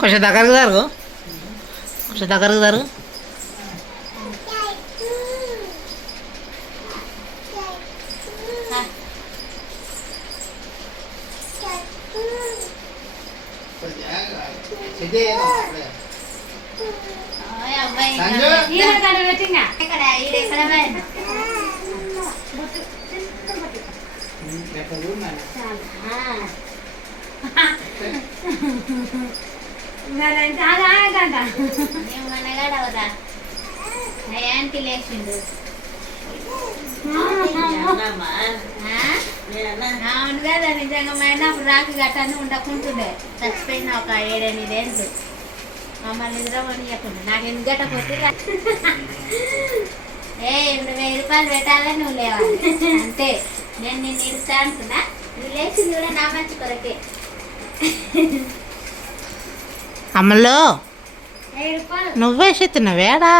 కొంచెం దగ్గరకు జరుగు కొంచెం దగ్గరకు జరుగు ఓయ్ అబ్బాయి సంజు? ఈయన కాడ పెట్టింగా ఇక్కడ యాంటీ లేచిండు? అవును కదా నిజంగా మా ఆయన అప్పుడు రాకి గట్టాన్ని ఉండకుంటుండే. చచ్చిపోయిన ఒక ఏడెనిమిదేళ్ళు మమ్మల్ని నిద్ర పోనీయకుండా నాకు ఎందుకు గట్టపోతే ఏ రెండు వెయ్యి రూపాయలు పెట్టాలని నువ్వు లేవాలి. అంతే. నేను నిన్ను ఇస్తా అనుకున్నా నువ్వు లేచింది కూడా నా మంచి కొరకే. అమ్మలో నువ్వే చెత్తున్న వేడా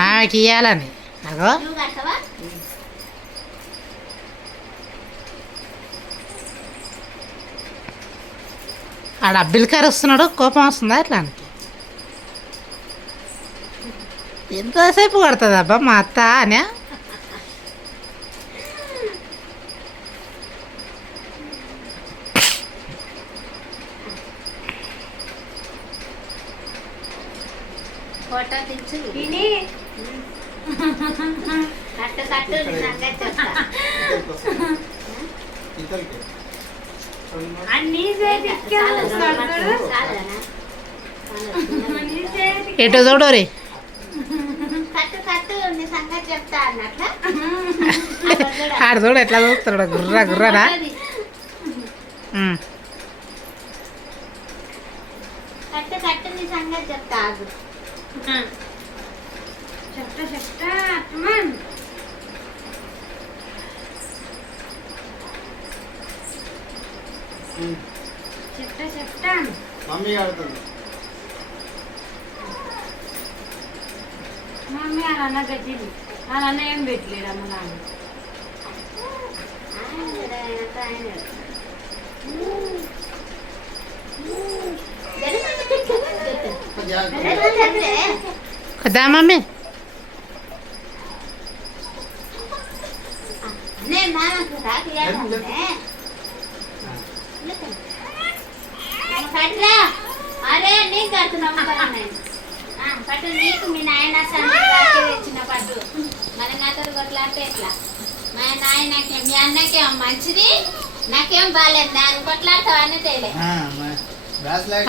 ఆమెకి ఇయ్యాలని. కడతావా? ఆడ అబ్బిల్ కారు వస్తున్నాడు కోపం వస్తుందా ఇట్లానికి ఎంతసేపు కొడుతుంది అబ్బా మా అత్త అనే ఫోటో తెచ్చు విని కట్టు కట్టు నీ సంగతి చెప్తా ఇద్దరికి వస్తుంది. ఇద్దరికి అన్ని చేతికే చాలు, వస్తాడు చాలు, చూడు. చాలునా? చాలు. అన్ని చేతికే. ఎటు చూడరి ఆడ చూడు ఎట్లా చూస్తున్నాడు గుర్రా గుర్రానా చెప్తా చెప్తా మమ్మీ ఆడుతుంది. మమ్మీ అన్న అలా అన్న ఏం పెట్టలేడు అమ్మ నాన్న ఆయన ఆయన ఆయన. జరుగుతుంది. జరుగుతుంది. కదా మమ్మీ నేను నాన్నకు రాకి ఏమంటే పట్రా అరే నీకు కడుతున్నాము నేను ఆ, పట్టు నీకు మీ నాయన తెచ్చిన పట్టు. మరి నాతో కొట్లాడితే ఎట్లా? మా నాయనకి మీ అన్నకేం మంచిది? నాకేం బాగాలేదు నాకు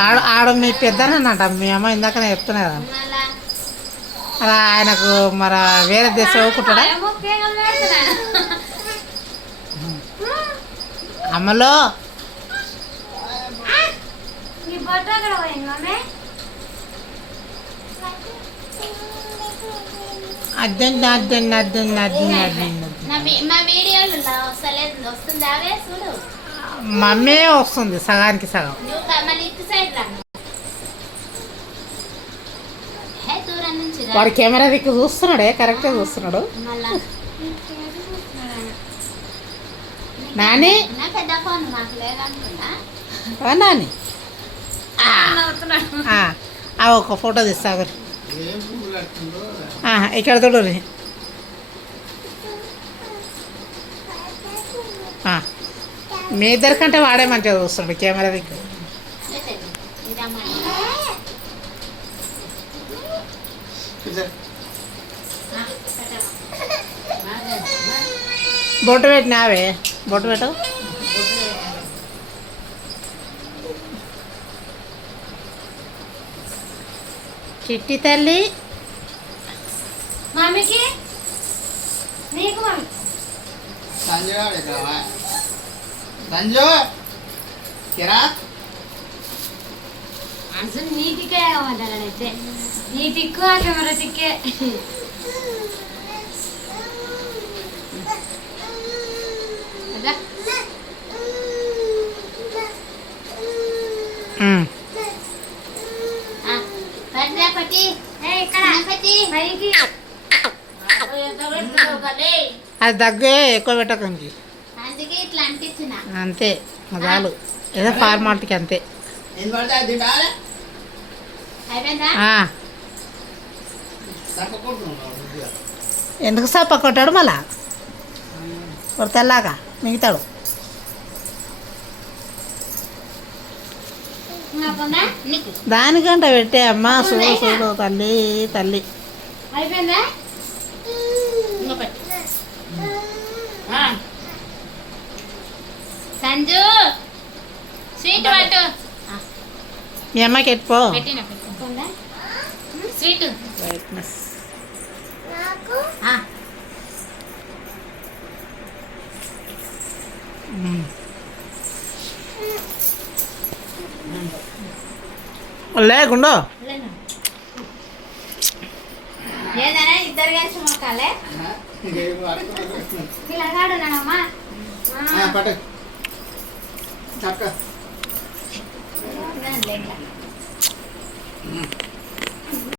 ఆడ ఆడ మీ పెద్దనంట మీ అమ్మ ఇందాకనే చెప్తున్నా కదా అలా ఆయనకు మరి వేరే దేశం పెడుతున్నాడు. అమ్మలో నీ బొట్ట అక్కడ పోయింది మమ్మీ అద్దెండి అద్దెండి అద్దెండి అద్దెండి అద్దెండి మా వీడియోలు వస్తలేదు వస్తుందా? అవే చూడు. మమ్మీ వస్తుంది సగానికి సగం. వాడు కెమెరా దిక్కు చూస్తున్నాడే కరెక్ట్గా చూస్తున్నాడు. నాని? నాని. నవ్వుతున్నాడు ఆ, ఆ ఒక ఫోటో తీస్తా ఇక్కడ చూడండి మీ ఇద్దరికంటే వాడే మంచిగా చూస్తుంది కెమెరా దగ్గర. బొట్టు పెట్టినావే? బొట్టు పెట్టవు చిట్టి తల్లి. మమ్మీకి? నీకు మమ్మీ. ఎక్కడవా సంజు కిరా. అసలు నీ తిక్కే కావాలంటే నీ తిక్కు ఆ కెమెరా. అది దగ్గే ఎక్కువ పెట్టకండి. అంతే చాలు ఏదో ఫార్మాలిటీకి అంతే. ఎందుకు సప్ప కొట్టాడు మళ్ళా? కొడతల్లాగా మిగతాడు నాకుందా నీకు దానికంట పెట్టే అమ్మా చూడు చూడు తల్లి తల్లి. అయిపోయిందా. సంజు స్వీట్ పట్టు. మీ అమ్మకి ఉందా స్వీట్. బ్రైట్నెస్ లేకుండా ఏదైనా ఇద్దరు కలిసి మొక్కాలే పిల్లగాడు నానమ్మా చక్క